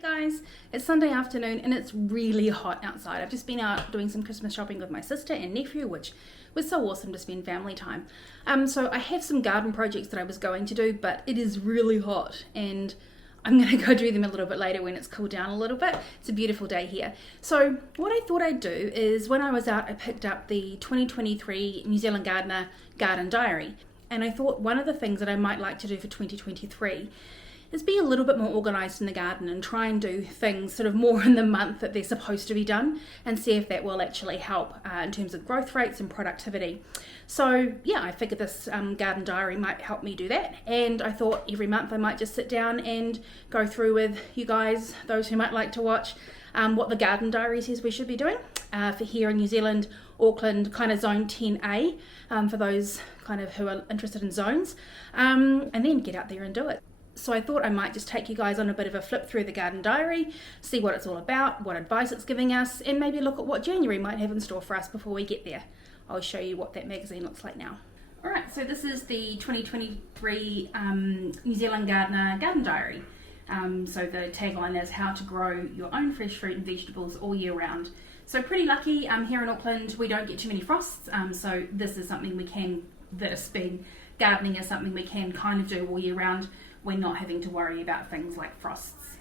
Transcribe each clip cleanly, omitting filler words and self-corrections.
Hey guys, it's Sunday afternoon and it's really hot outside. I've just been out doing some Christmas shopping with my sister and nephew, which was so awesome to spend family time. So I have some garden projects that I was going to do, but it is really hot and I'm going to go do them a little bit later when it's cooled down a little bit. It's a beautiful day here. So what I thought I'd do is when I was out, I picked up the 2023 New Zealand Gardener Garden Diary. And I thought one of the things that I might like to do for 2023 is be a little bit more organised in the garden and try and do things sort of more in the month that they're supposed to be done and see if that will actually help in terms of growth rates and productivity. So yeah, I figured this garden diary might help me do that, and I thought every month I might just sit down and go through with you guys, those who might like to watch, what the garden diary says we should be doing for here in New Zealand, Auckland, kind of zone 10A, for those kind of who are interested in zones, and then get out there and do it. So I thought I might just take you guys on a bit of a flip through the garden diary, see what it's all about, what advice it's giving us, and maybe look at what January might have in store for us before we get there. I'll show you what that magazine looks like now. Alright, so this is the 2023 New Zealand Gardener Garden Diary. So the tagline is how to grow your own fresh fruit and vegetables all year round. So pretty lucky here in Auckland we don't get too many frosts, so this is something we can, gardening is something we can kind of do all year round. We're not having to worry about things like frosts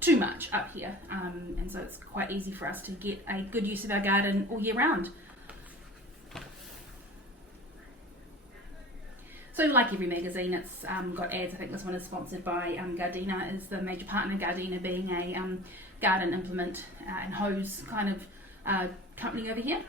too much up here, and so it's quite easy for us to get a good use of our garden all year round. So like every magazine, it's got ads. I think this one is sponsored by Gardena, is the major partner, Gardena being a garden implement and hose kind of company over here.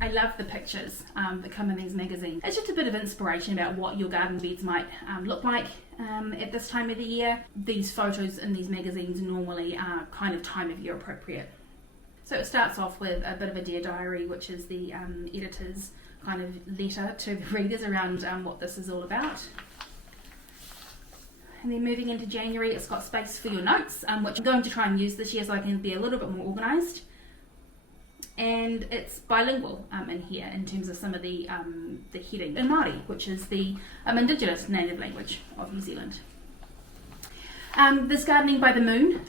I love the pictures that come in these magazines. It's just a bit of inspiration about what your garden beds might look like at this time of the year. These photos in these magazines normally are kind of time of year appropriate. So it starts off with a bit of a Dear Diary, which is the editor's kind of letter to the readers around what this is all about. And then moving into January, it's got space for your notes, which I'm going to try and use this year so I can be a little bit more organised. And it's bilingual in here in terms of some of the heading in Māori, which is the indigenous native language of New Zealand. There's gardening by the moon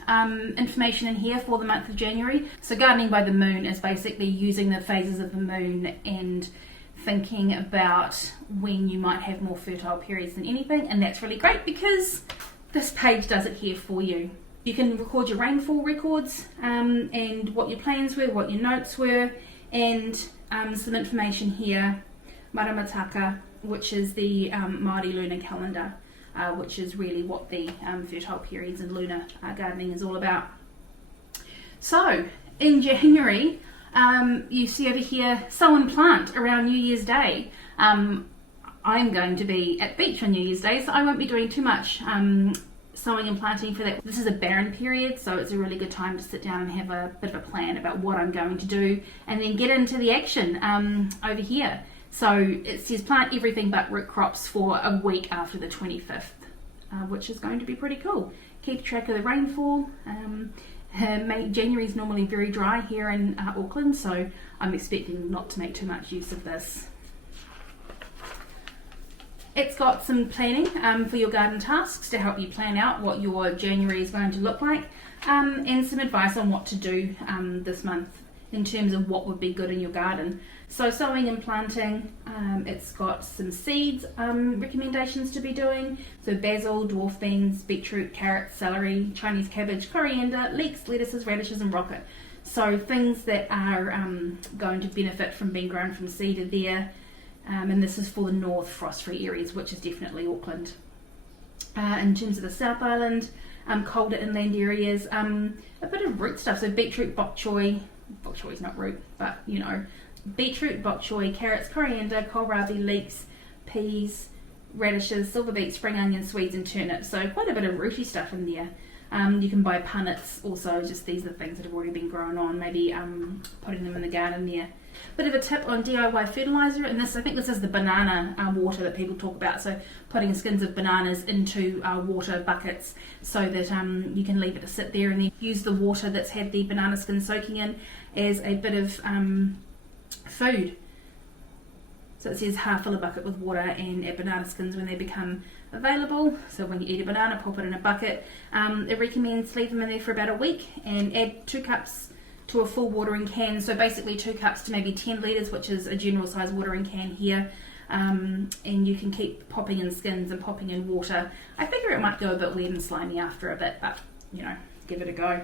information in here for the month of January. So gardening by the moon is basically using the phases of the moon and thinking about when you might have more fertile periods than anything, and that's really great because this page does it here for you. You can record your rainfall records and what your plans were, what your notes were, and some information here, Maramataka, which is the Māori lunar calendar, which is really what the fertile periods and lunar gardening is all about. So in January, you see over here, sow and plant around New Year's Day. I'm going to be at the beach on New Year's Day, so I won't be doing too much sowing and planting for that. This is a barren period, so it's a really good time to sit down and have a bit of a plan about what I'm going to do and then get into the action over here. So it says plant everything but root crops for a week after the 25th, which is going to be pretty cool. Keep track of the rainfall. January is normally very dry here in Auckland, so I'm expecting not to make too much use of this. It's got some planning for your garden tasks to help you plan out what your January is going to look like, and some advice on what to do this month in terms of what would be good in your garden. So sowing and planting, it's got some seeds recommendations to be doing. So basil, dwarf beans, beetroot, carrots, celery, Chinese cabbage, coriander, leeks, lettuces, radishes and rocket. So things that are going to benefit from being grown from seed are there. And this is for the north frost-free areas, which is definitely Auckland. In terms of the South Island, colder inland areas, a bit of root stuff. So beetroot, bok choy is not root, but you know, beetroot, bok choy, carrots, coriander, kohlrabi, leeks, peas, radishes, silver beet, spring onions, swedes and turnips. So quite a bit of rooty stuff in there. You can buy punnets also, just these are things that have already been grown on, maybe putting them in the garden there. Bit of a tip on DIY fertiliser, and I think this is the banana water that people talk about, so putting skins of bananas into water buckets so that you can leave it to sit there and then use the water that's had the banana skin soaking in as a bit of food. So it says half fill a bucket with water and add banana skins when they become available. So when you eat a banana, pop it in a bucket. It recommends leave them in there for about a week and add 2 cups to a full watering can. So basically 2 cups to maybe 10 litres, which is a general size watering can here. And you can keep popping in skins and popping in water. I figure it might go a bit weird and slimy after a bit, but you know, give it a go.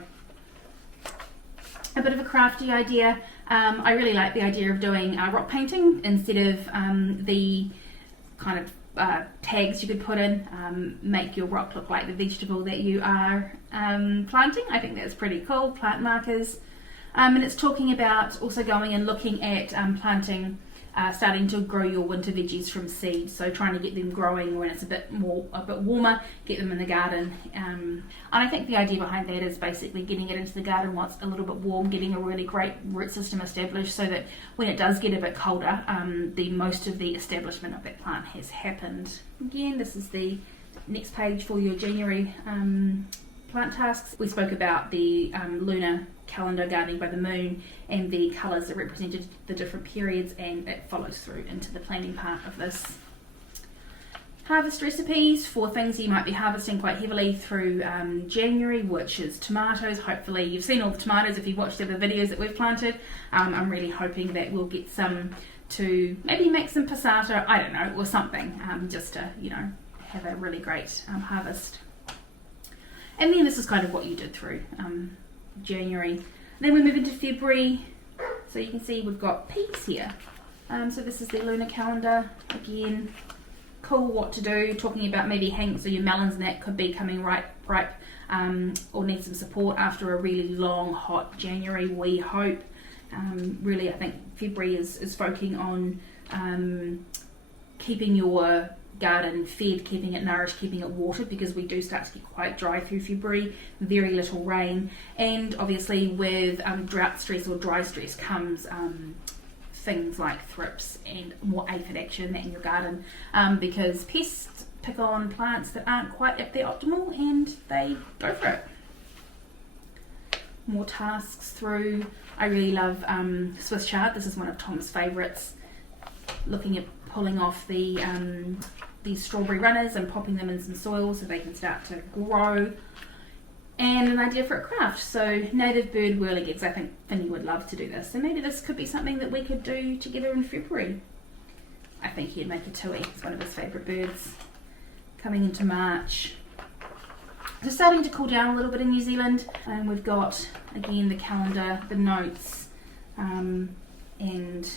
A bit of a crafty idea. I really like the idea of doing rock painting instead of the kind of tags you could put in. Make your rock look like the vegetable that you are planting. I think that's pretty cool. Plant markers. And it's talking about also going and looking at planting, starting to grow your winter veggies from seed. So trying to get them growing when it's a bit warmer, get them in the garden. And I think the idea behind that is basically getting it into the garden once a little bit warm, getting a really great root system established so that when it does get a bit colder, the most of the establishment of that plant has happened. Again, this is the next page for your January plant tasks. We spoke about the lunar calendar, gardening by the moon, and the colours that represented the different periods, and it follows through into the planning part of this. Harvest recipes for things you might be harvesting quite heavily through January, which is tomatoes. Hopefully you've seen all the tomatoes if you've watched the other videos that we've planted. I'm really hoping that we'll get some to maybe make some passata, I don't know, or something, just to, you know, have a really great harvest. And then this is kind of what you did through January. Then we move into February, so you can see we've got peas here. So this is the lunar calendar. Again, cool what to do, talking about maybe so your melons and that could be coming ripe, or need some support after a really long, hot January, we hope. Really, I think February is focusing on keeping your garden fed, keeping it nourished, keeping it watered, because we do start to get quite dry through February, very little rain, and obviously with drought stress or dry stress comes things like thrips and more aphid action in your garden, because pests pick on plants that aren't quite at their optimal and they go for it. More tasks through. I really love Swiss chard. This is one of Tom's favourites. Looking at pulling off these strawberry runners and popping them in some soil so they can start to grow. And an idea for a craft. So native bird whirligigs. I think Finny would love to do this. So maybe this could be something that we could do together in February. I think he'd make a tui. It's one of his favourite birds. Coming into March. So starting to cool down a little bit in New Zealand. And we've got, again, the calendar, the notes, and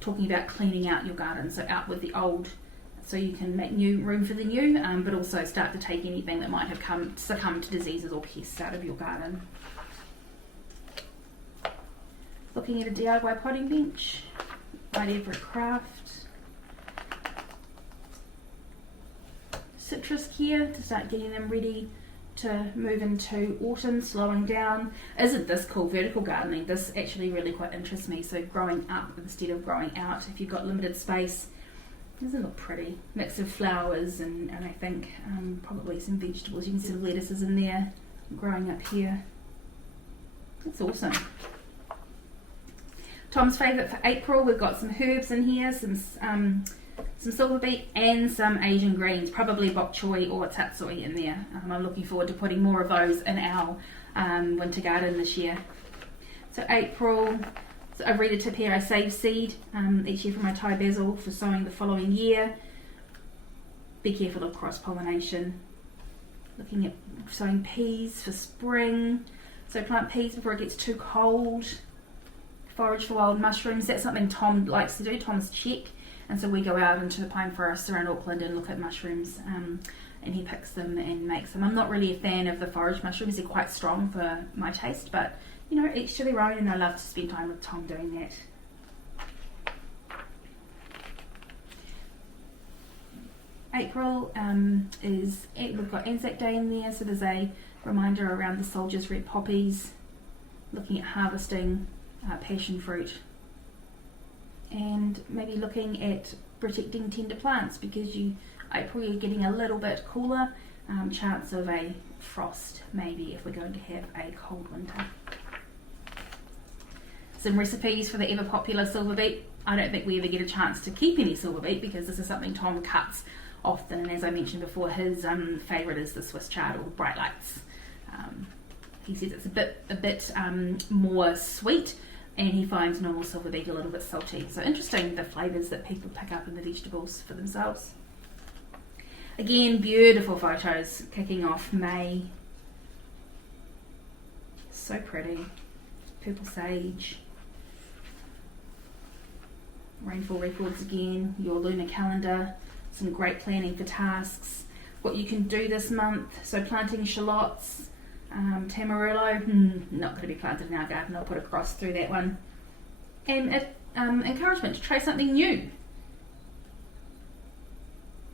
talking about cleaning out your garden, so out with the old so you can make new room for the new, but also start to take anything that might have succumbed to diseases or pests out of your garden. Looking at a DIY potting bench, idea for a craft. Citrus here to start getting them ready to move into autumn, slowing down. Isn't this cool? Vertical gardening. This actually really quite interests me. So growing up instead of growing out. If you've got limited space, doesn't it look pretty? Mix of flowers and I think probably some vegetables. You can see some lettuces in there growing up here. That's awesome. Tom's favourite for April, we've got some herbs in here, some silver beet and some Asian greens, probably bok choy or tatsoi in there. I'm looking forward to putting more of those in our winter garden this year. So April, so I've read a tip here, I save seed each year from my Thai basil for sowing the following year. Be careful of cross-pollination. Looking at sowing peas for spring. So plant peas before it gets too cold. Forage for wild mushrooms, that's something Tom likes to do, Tom's check. And so we go out into the pine forests around Auckland and look at mushrooms, and he picks them and makes them. I'm not really a fan of the forage mushrooms, they're quite strong for my taste, but you know, each to their own, and I love to spend time with Tom doing that. April we've got Anzac Day in there, so there's a reminder around the soldiers' red poppies, looking at harvesting passion fruit, and maybe looking at protecting tender plants, because April you're getting a little bit cooler, chance of a frost maybe if we're going to have a cold winter. Some recipes for the ever popular silver beet. I don't think we ever get a chance to keep any silver beet because this is something Tom cuts often. And as I mentioned before, his favourite is the Swiss chard or bright lights. He says it's a bit more sweet, and he finds normal silver beet a little bit salty. So interesting, the flavours that people pick up in the vegetables for themselves. Again, beautiful photos kicking off May. So pretty. Purple sage. Rainfall records again, your lunar calendar, some great planning for tasks, what you can do this month. So planting shallots, Tamarillo, not going to be planted in our garden, I'll put a cross through that one. And encouragement to try something new.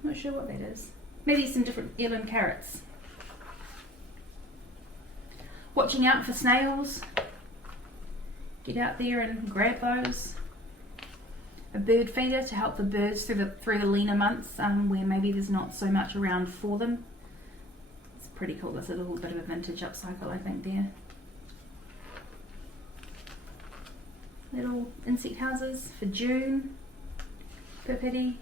Not sure what that is. Maybe some different heirloom carrots. Watching out for snails. Get out there and grab those. A bird feeder to help the birds through the leaner months where maybe there's not so much around for them. It's pretty cool. There's a little bit of a vintage upcycle, I think, there. Little insect houses for June. Pipiti.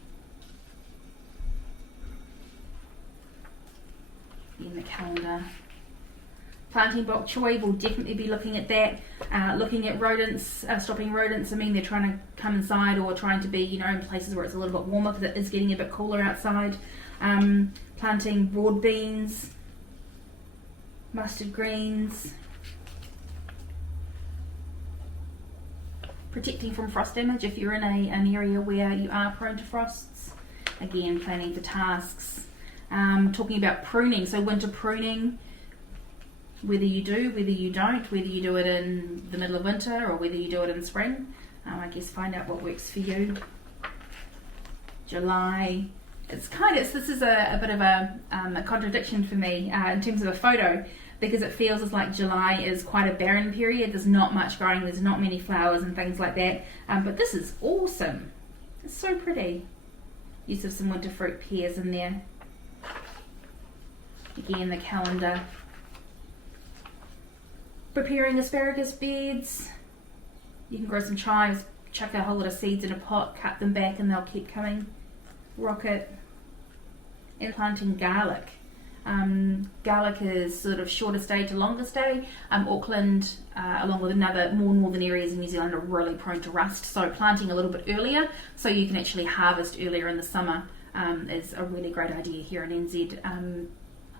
In the calendar. Planting bok choy, we'll definitely be looking at that. Looking at rodents, stopping rodents. I mean, they're trying to come inside or trying to be, you know, in places where it's a little bit warmer because it is getting a bit cooler outside. Planting broad beans, mustard greens. Protecting from frost damage if you're in an area where you are prone to frosts. Again, planning for tasks. Talking about pruning, so winter pruning. Whether you do, whether you don't, whether you do it in the middle of winter or whether you do it in spring. I guess find out what works for you. July. This is a bit of a contradiction for me in terms of a photo, because it feels as like July is quite a barren period. There's not much growing, there's not many flowers and things like that. But this is awesome. It's so pretty. Use of some winter fruit pears in there. Again, the calendar. Preparing asparagus beds. You can grow some chives, chuck a whole lot of seeds in a pot, cut them back and they'll keep coming. Rocket. And planting garlic. Garlic is sort of shorter stay to longer stay. Auckland, along with another more northern areas in New Zealand, are really prone to rust. So planting a little bit earlier so you can actually harvest earlier in the summer is a really great idea here in NZ.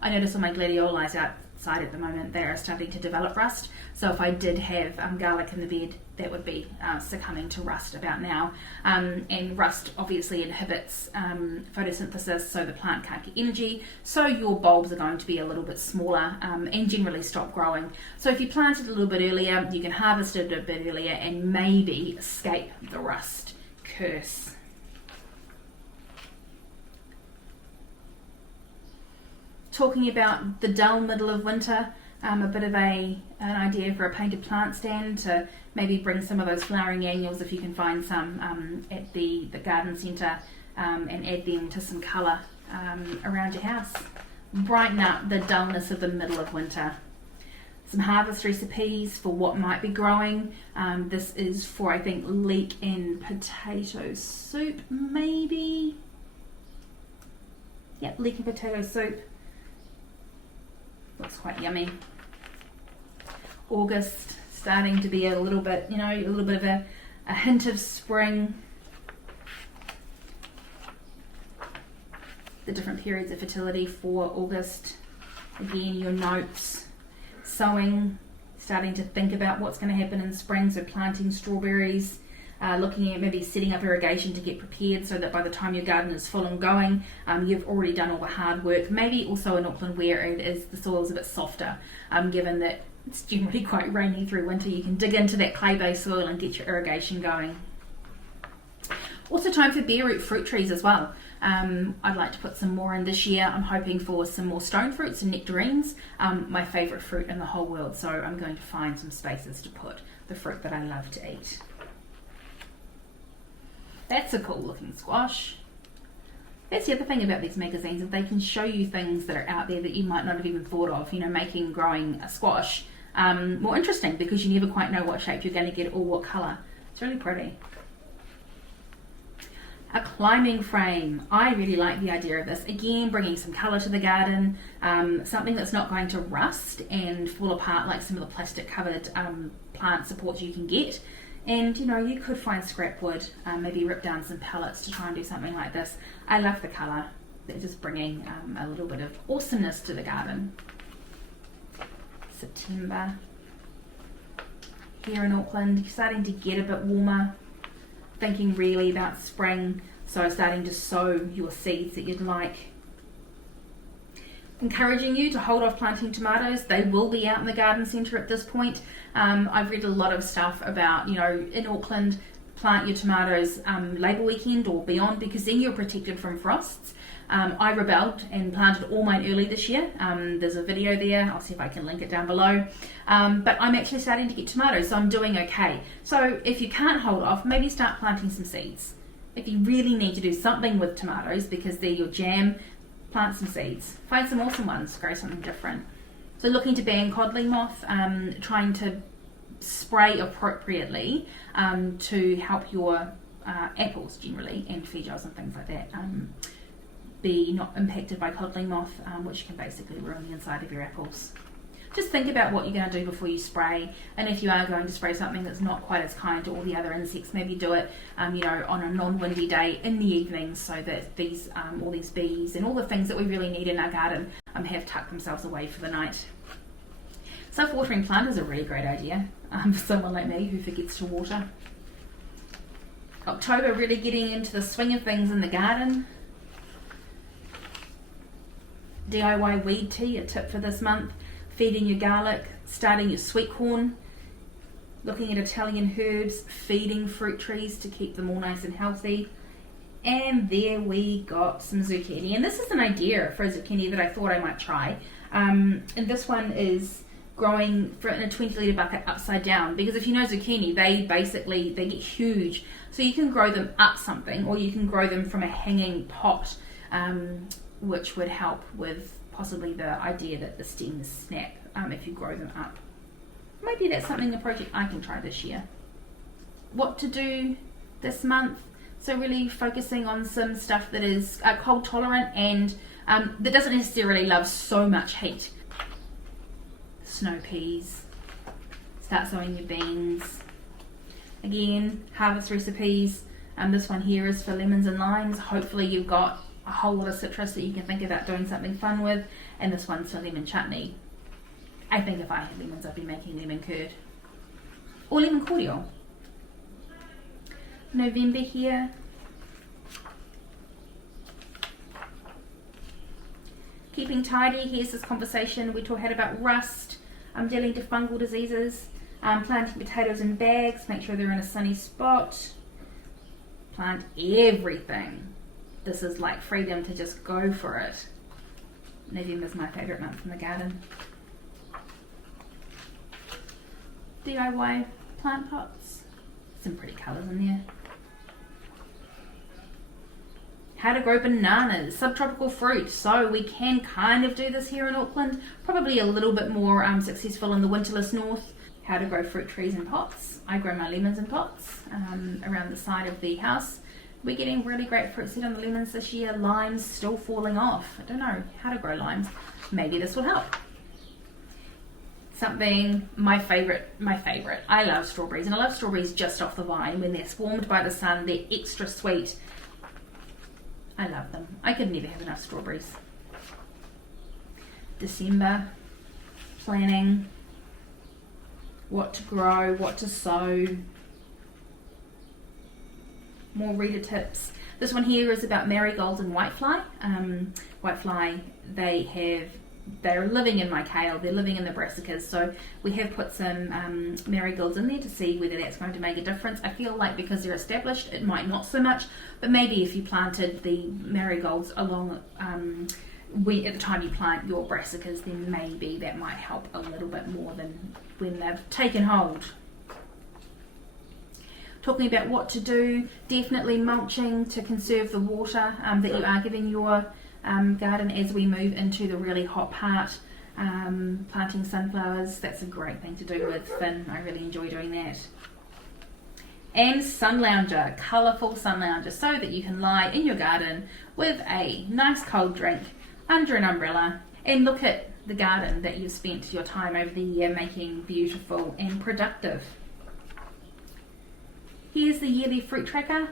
I notice on my gladiolus outside at the moment, they are starting to develop rust. So if I did have garlic in the bed, that would be succumbing to rust about now. And rust obviously inhibits photosynthesis, so the plant can't get energy. So your bulbs are going to be a little bit smaller and generally stop growing. So if you plant it a little bit earlier, you can harvest it a bit earlier and maybe escape the rust curse. Talking about the dull middle of winter, a bit of an idea for a painted plant stand to maybe bring some of those flowering annuals if you can find some at the garden centre and add them to some colour around your house. Brighten up the dullness of the middle of winter. Some harvest recipes for what might be growing. This is for, I think, leek and potato soup, maybe. Yep, leek and potato soup. Looks quite yummy. August, starting to be a little bit, you know, a little bit of a hint of spring. The different periods of fertility for August. Again, your notes. Sowing, starting to think about what's going to happen in spring, so planting strawberries. Looking at maybe setting up irrigation to get prepared so that by the time your garden is full and going, you've already done all the hard work. Maybe also in Auckland where the soil's a bit softer, given that it's generally quite rainy through winter, you can dig into that clay-based soil and get your irrigation going. Also time for bare root fruit trees as well. I'd like to put some more in this year. I'm hoping for some more stone fruits and nectarines, my favourite fruit in the whole world, so I'm going to find some spaces to put the fruit that I love to eat. That's a cool looking squash. That's the other thing about these magazines, that they can show you things that are out there that you might not have even thought of, you know, making growing a squash more interesting, because you never quite know what shape you're going to get or what colour. It's really pretty. A climbing frame. I really like the idea of this. Again, bringing some colour to the garden, something that's not going to rust and fall apart like some of the plastic covered plant supports you can get. And you know, you could find scrap wood, maybe rip down some pellets to try and do something like this. I love the colour. They're just bringing a little bit of awesomeness to the garden. September. Here in Auckland, starting to get a bit warmer. Thinking really about spring, so starting to sow your seeds that you'd like. Encouraging you to hold off planting tomatoes. They will be out in the garden centre at this point. I've read a lot of stuff about, you know, in Auckland, plant your tomatoes Labour weekend or beyond, because then you're protected from frosts. I rebelled and planted all mine early this year. There's a video there, I'll see if I can link it down below. But I'm actually starting to get tomatoes, so I'm doing okay. So if you can't hold off, maybe start planting some seeds. If you really need to do something with tomatoes because they're your jam, plant some seeds. Find some awesome ones, grow something different. So looking to ban codling moth, trying to spray appropriately to help your apples generally, and veggies and things like that. Be not impacted by codling moth, which can basically ruin the inside of your apples. Just think about what you're going to do before you spray, and if you are going to spray something that's not quite as kind to all the other insects, maybe do it you know, on a non-windy day in the evening, so that these all these bees and all the things that we really need in our garden have tucked themselves away for the night. Self-watering plant is a really great idea for someone like me who forgets to water. October, really getting into the swing of things in the garden. DIY weed tea, a tip for this month. Feeding your garlic, starting your sweet corn, looking at Italian herbs, feeding fruit trees to keep them all nice and healthy. And there we got some zucchini. And this is an idea for a zucchini that I thought I might try. And this one is growing in a 20 litre bucket upside down, because if you know zucchini, they get huge. So you can grow them up something, or you can grow them from a hanging pot, which would help with possibly the idea that the stems snap if you grow them up. Maybe that's a project I can try this year. What to do this month? So really focusing on some stuff that is cold tolerant and that doesn't necessarily love so much heat. Snow peas. Start sowing your beans. Again, harvest recipes. This one here is for lemons and limes. Hopefully you've got a whole lot of citrus that you can think about doing something fun with, and this one's for lemon chutney. I think if I had lemons, I'd be making lemon curd or lemon cordial. November here. Keeping tidy. Here's this conversation we had about rust. I'm dealing with fungal diseases. Planting potatoes in bags. Make sure they're in a sunny spot. Plant everything. This is like freedom to just go for it. November's my favourite month in the garden. DIY plant pots. Some pretty colours in there. How to grow bananas, subtropical fruit. So we can kind of do this here in Auckland. Probably a little bit more successful in the winterless north. How to grow fruit trees in pots. I grow my lemons in pots around the side of the house. We're getting really great fruit seed on the lemons this year. Limes still falling off. I don't know how to grow limes. Maybe this will help. Something, my favorite. I love strawberries, and I love strawberries just off the vine. When they're warmed by the sun, they're extra sweet. I love them. I could never have enough strawberries. December, planning. What to grow, what to sow. More reader tips. This one here is about marigolds and whitefly. Whitefly, they're living in my kale, they're living in the brassicas, so we have put some marigolds in there to see whether that's going to make a difference. I feel like because they're established, it might not so much, but maybe if you planted the marigolds along at the time you plant your brassicas, then maybe that might help a little bit more than when they've taken hold. Talking about what to do, definitely mulching to conserve the water that you are giving your garden as we move into the really hot part. Planting sunflowers, that's a great thing to do with Finn. I really enjoy doing that. And sun lounger, colourful sun lounger, so that you can lie in your garden with a nice cold drink under an umbrella and look at the garden that you've spent your time over the year making beautiful and productive. Here's the yearly fruit tracker.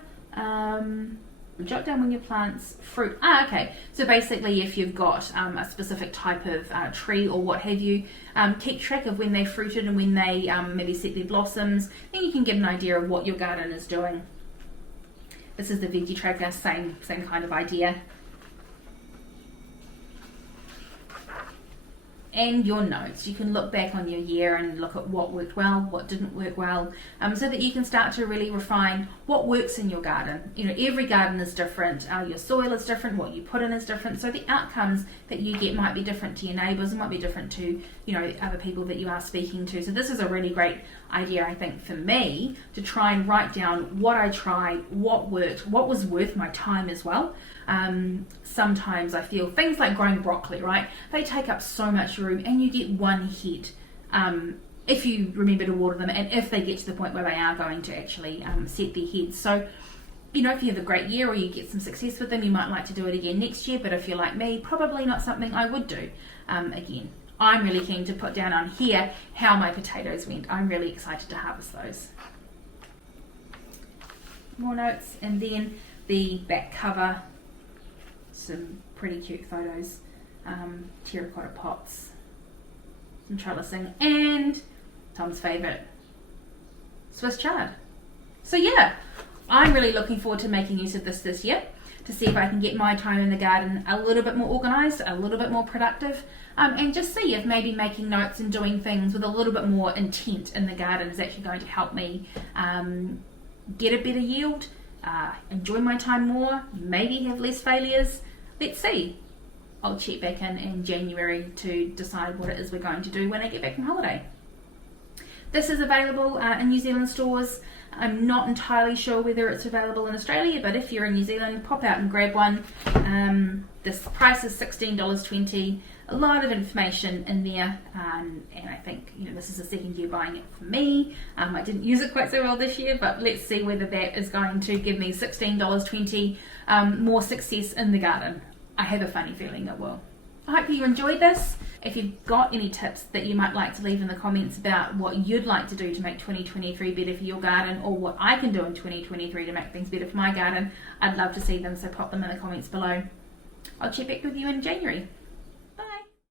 Jot down when your plants fruit. Okay, so basically if you've got a specific type of tree or what have you, keep track of when they fruited and when they maybe set their blossoms, then you can get an idea of what your garden is doing. This is the veggie tracker, same kind of idea. And your notes. You can look back on your year and look at what worked well, what didn't work well, so that you can start to really refine what works in your garden. You know, every garden is different, your soil is different, what you put in is different, so the outcomes that you get might be different to your neighbours, might be different to, you know, other people that you are speaking to. So this is a really great idea, I think, for me, to try and write down what I tried, what worked, what was worth my time as well. Sometimes I feel things like growing broccoli, right? They take up so much room and you get one head if you remember to water them and if they get to the point where they are going to actually set their heads. So, you know, if you have a great year or you get some success with them, you might like to do it again next year, but if you're like me, probably not something I would do again. I'm really keen to put down on here how my potatoes went. I'm really excited to harvest those. More notes, and then the back cover. Some pretty cute photos, terracotta pots, some trellising, and Tom's favourite, Swiss chard. So yeah, I'm really looking forward to making use of this year, to see if I can get my time in the garden a little bit more organised, a little bit more productive, and just see if maybe making notes and doing things with a little bit more intent in the garden is actually going to help me get a better yield, enjoy my time more, maybe have less failures. Let's see. I'll check back in January to decide what it is we're going to do when I get back from holiday. This is available in New Zealand stores. I'm not entirely sure whether it's available in Australia, but if you're in New Zealand, pop out and grab one. This price is $16.20. A lot of information in there, and I think, you know, this is the second year buying it for me. I didn't use it quite so well this year, but let's see whether that is going to give me $16.20 more success in the garden. I have a funny feeling it will. I hope you enjoyed this. If you've got any tips that you might like to leave in the comments about what you'd like to do to make 2023 better for your garden, or what I can do in 2023 to make things better for my garden, I'd love to see them, so pop them in the comments below. I'll check back with you in January.